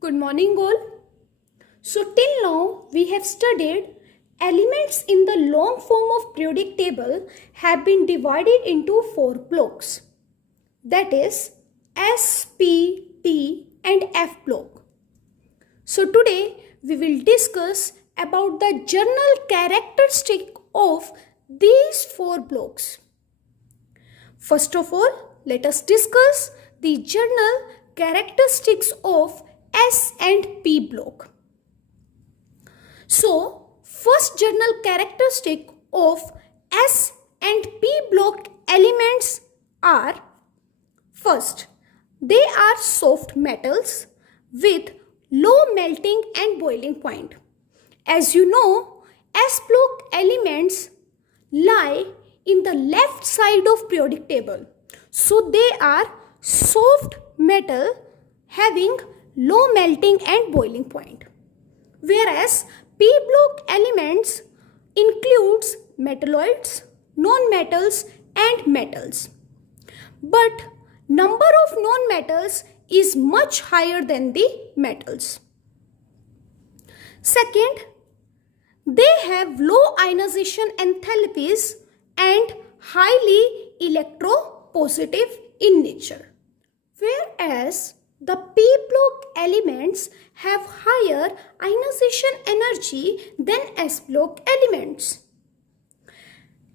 Good morning all. So till now we have studied elements in the long form of periodic table have been divided into 4 blocks. That is S, P, T and F block. So today we will discuss about the general characteristic of these 4 blocks. First of all, let us discuss the general characteristics of S and P block. So, first general characteristic of S and P block elements are: first, they are soft metals with low melting and boiling point. As you know, S block elements lie in the left side of periodic table. So they are soft metal having low melting and boiling point. Whereas P block elements includes metalloids, non-metals and metals. But number of non-metals is much higher than the metals. Second, they have low ionization enthalpies and highly electropositive in nature. Whereas the P block elements have higher ionization energy than S block elements.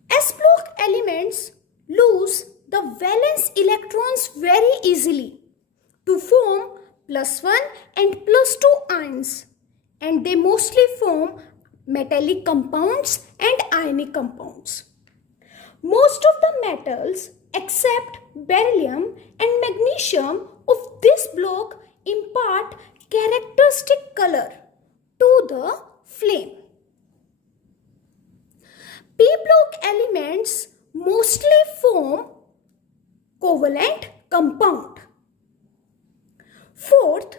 S block elements lose the valence electrons very easily to form +1 and +2 ions, and they mostly form metallic compounds and ionic compounds. Most of the metals except beryllium and magnesium of this block impart characteristic color to the flame. P block elements mostly form covalent compound. Fourth,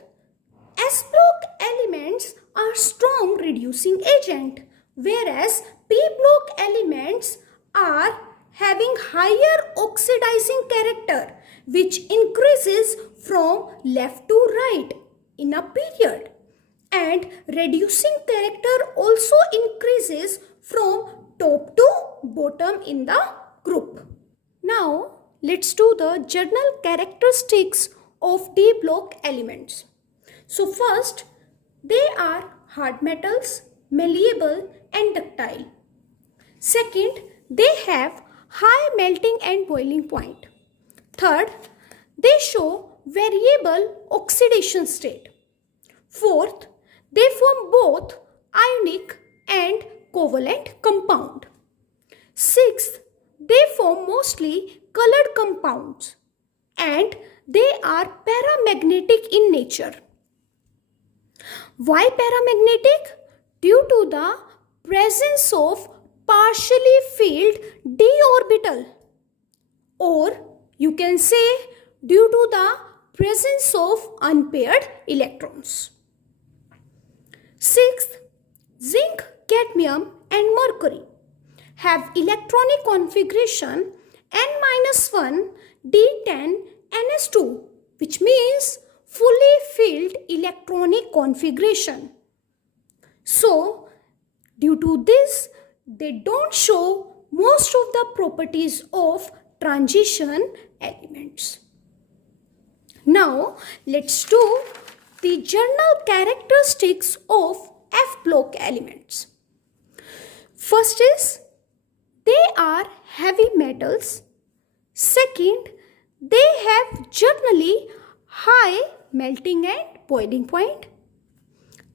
S block elements are strong reducing agent, whereas P block elements are having higher oxidizing character, which increases from left to right in a period, and reducing character also increases from top to bottom in the group. Now let's do the general characteristics of D block elements. So first, they are hard metals, malleable and ductile. Second, they have high melting and boiling point. Third, they show variable oxidation state. Fourth, they form both ionic and covalent compound. Sixth, they form mostly colored compounds, and they are paramagnetic in nature. Why paramagnetic? Due to the presence of partially filled d orbital, or you can say due to the presence of unpaired electrons. Sixth, zinc, cadmium and mercury have electronic configuration n-1 d10 ns2, which means fully filled electronic configuration. So due to this, they don't show most of the properties of transition elements. Now let's do the general characteristics of F block elements. First is, they are heavy metals. Second, they have generally high melting and boiling point.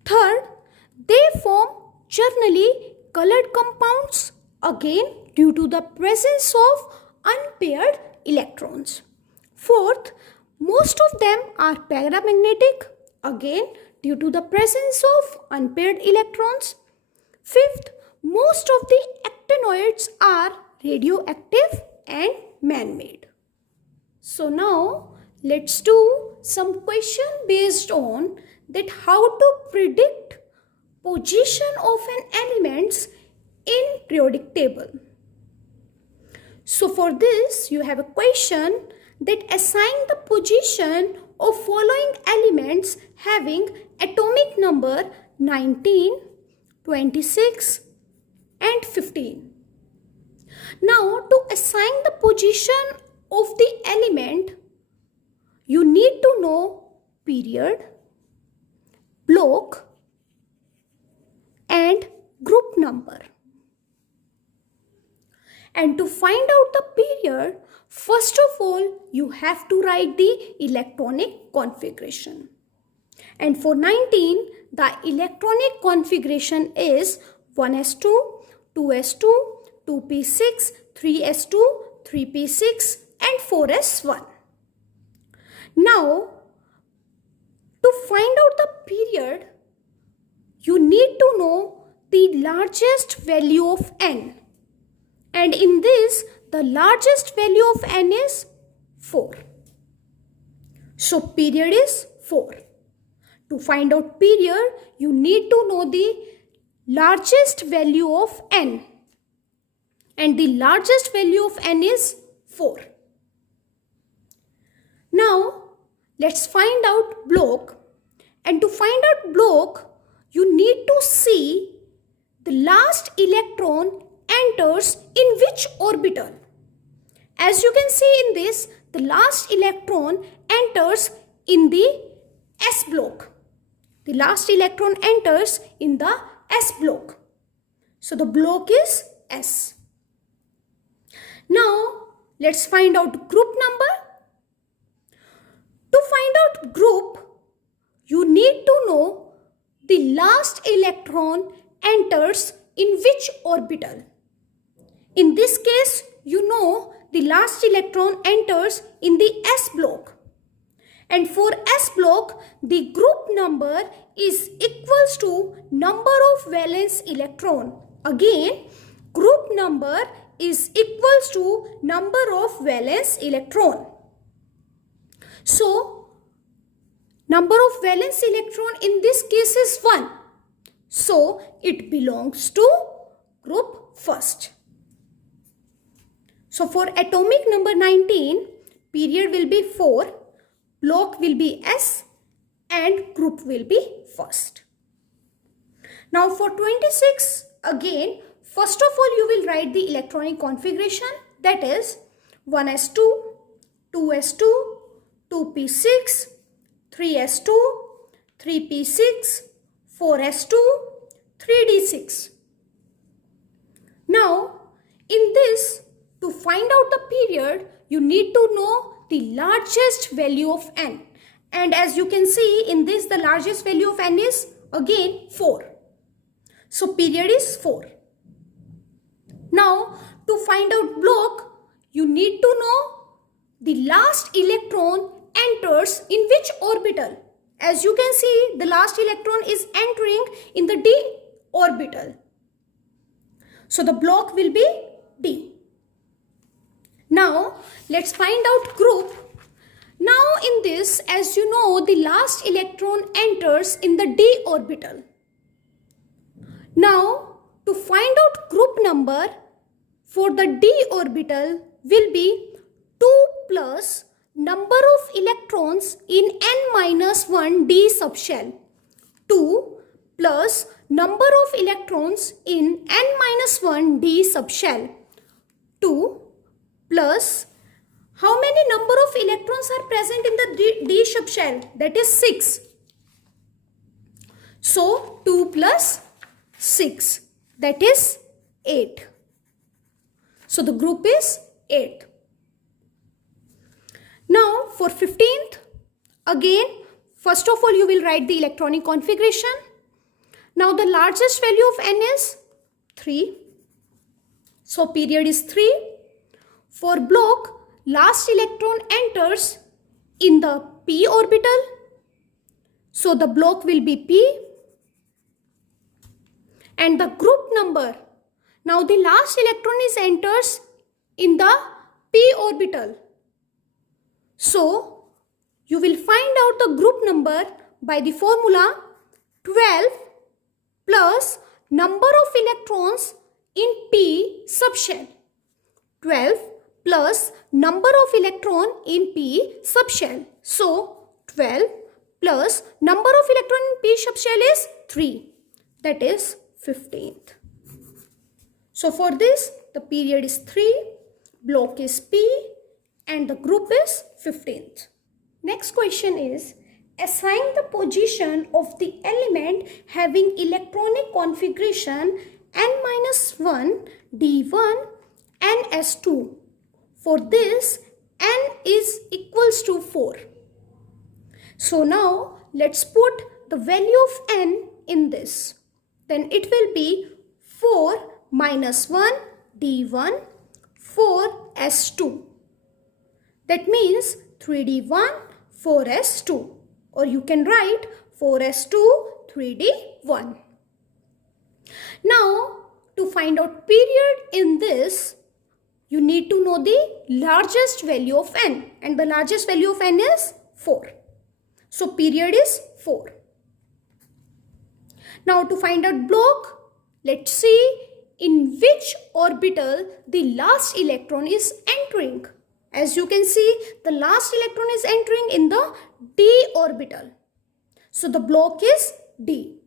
Third, they form generally colored compounds, again due to the presence of unpaired electrons. Fourth, most of them are paramagnetic, again due to the presence of unpaired electrons. Fifth, most of the actinoids are radioactive and man-made. So now let's do some question based on that how to predict position of an elements in periodic table. So for this you have a question that assign the position of following elements having atomic number 19, 26 and 15. Now, to assign the position of the element, you need to know period, block and group number. And to find out the period, first of all, you have to write the electronic configuration. And for 19, the electronic configuration is 1s2, 2s2, 2p6, 3s2, 3p6 and 4s1. Now, to find out the period, you need to know the largest value of n. And in this, the largest value of n is 4. So, period is 4. To find out period, you need to know the largest value of n. And the largest value of n is 4. Now, let's find out block. And to find out block, you need to see the last electron enters in which orbital. As you can see in this, the last electron enters in the s block. The last electron enters in the s block. So the block is s. Now, let's find out group number. To find out group, you need to know the last electron enters in which orbital. In this case, you know the last electron enters in the s block. And for s block, the group number is equals to number of valence electron. Again, group number is equals to number of valence electron. So, number of valence electron in this case is 1. So, it belongs to group first. So, for atomic number 19, period will be 4, block will be S and group will be first. Now, for 26, again, first of all, you will write the electronic configuration, that is 1s2, 2s2, 2p6, 3s2, 3p6, 4s2, 3d6. Now, in this, to find out the period, you need to know the largest value of n. And as you can see in this, the largest value of n is again 4. So, period is 4. Now, to find out block, you need to know the last electron enters in which orbital. As you can see, the last electron is entering in the d orbital. So, the block will be d. Now, let's find out group. Now, in this, as you know, the last electron enters in the d orbital. Now, to find out group number for the d orbital will be 2 plus number of electrons in n-1 d subshell. 2 plus number of electrons in n-1 d subshell. 2 plus how many number of electrons are present in the d subshell? That is 6. So, 2 plus 6, that is 8. So, the group is 8. Now, for 15th, again, first of all, you will write the electronic configuration. Now, the largest value of n is 3. So, period is 3. For block, last electron enters in the p orbital. So, the block will be p. And the group number, now the last electron is enters in the p orbital. So, you will find out the group number by the formula 12 plus number of electrons in p subshell. 12 plus number of electron in p subshell. So, 12 plus number of electron in p subshell is 3, that is 15th. So for this, the period is 3, block is P, and the group is 15th. Next question is, assign the position of the element having electronic configuration n-1, d1, and s2. For this, n is equals to 4. So now let's put the value of n in this. Then it will be 4 minus 1 d1, 4 s2. That means 3d1, 4s2. Or you can write 4s2, 3d1. Now to find out period in this, you need to know the largest value of n, and the largest value of n is 4. So period is 4. Now to find out block, let's see in which orbital the last electron is entering. As you can see, the last electron is entering in the d orbital. So the block is d.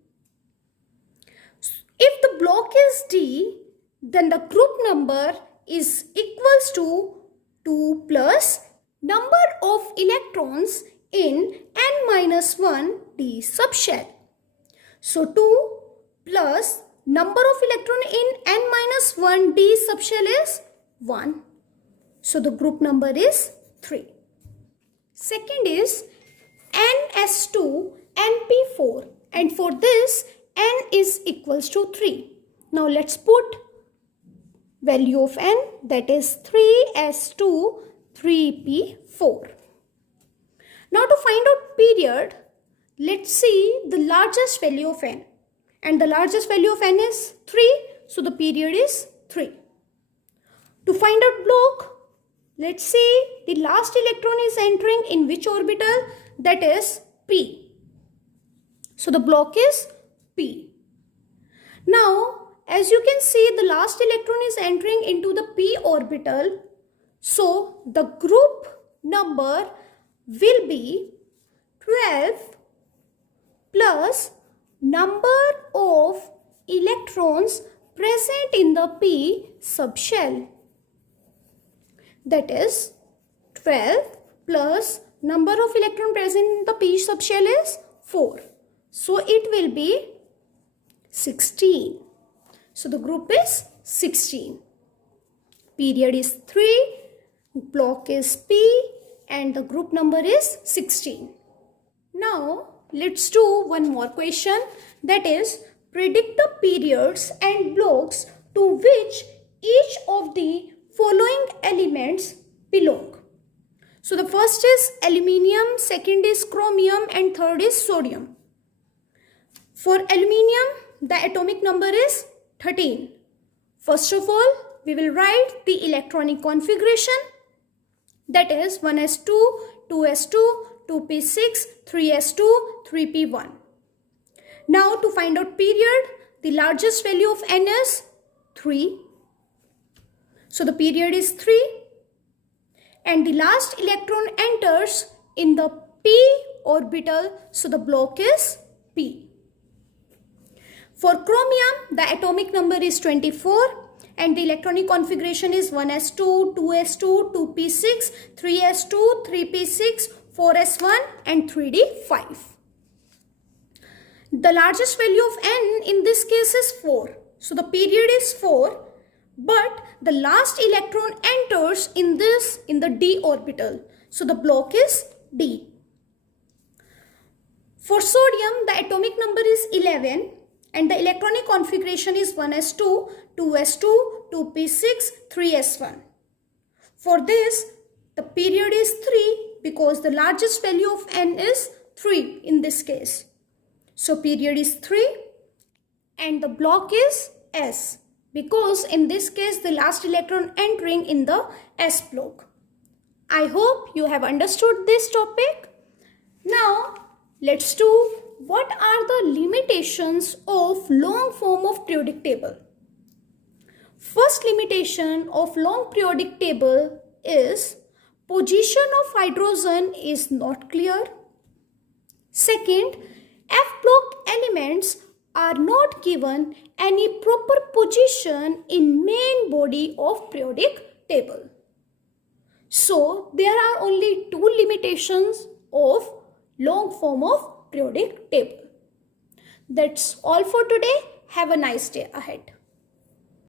If the block is d, then the group number is equals to 2 plus number of electrons in n-1 d subshell. So 2 plus number of electron in n-1 d subshell is 1. So the group number is 3. Second is ns2 np4, and for this n is equals to 3. Now let's put value of n, that is 3s2 3p4. Now to find out period, let's see the largest value of n, and the largest value of n is 3, so the period is 3. To find out block, let's see the last electron is entering in which orbital, that is p. So the block is p. Now as you can see, the last electron is entering into the p orbital, so the group number will be 12 plus number of electrons present in the p subshell. That is 12 plus number of electrons present in the p subshell is 4. So it will be 16. So the group is 16. Period is 3, block is P, and the group number is 16. Now let's do one more question, that is predict the periods and blocks to which each of the following elements belong. So the first is aluminium, second is chromium, and third is sodium. For aluminium, the atomic number is 13. First of all, we will write the electronic configuration, that is 1s2, 2s2, 2p6, 3s2, 3p1. Now to find out period, the largest value of n is 3. So the period is 3, and the last electron enters in the p orbital, so the block is p. For chromium, the atomic number is 24, and the electronic configuration is 1s2, 2s2, 2p6, 3s2, 3p6, 4s1, and 3d5. The largest value of n in this case is 4. So the period is 4, but the last electron enters in the d orbital. So the block is d. For sodium, the atomic number is 11, and the electronic configuration is 1s2, 2s2, 2p6, 3s1. For this, the period is 3 because the largest value of n is 3 in this case. So period is 3, and the block is s because in this case the last electron entering in the s block. I hope you have understood this topic. Now let's do what are the limitations of long form of periodic table. First limitation of long periodic table is position of hydrogen is not clear. Second, F block elements are not given any proper position in main body of periodic table. So there are only two limitations of long form of periodic table. That's all for today. Have a nice day ahead.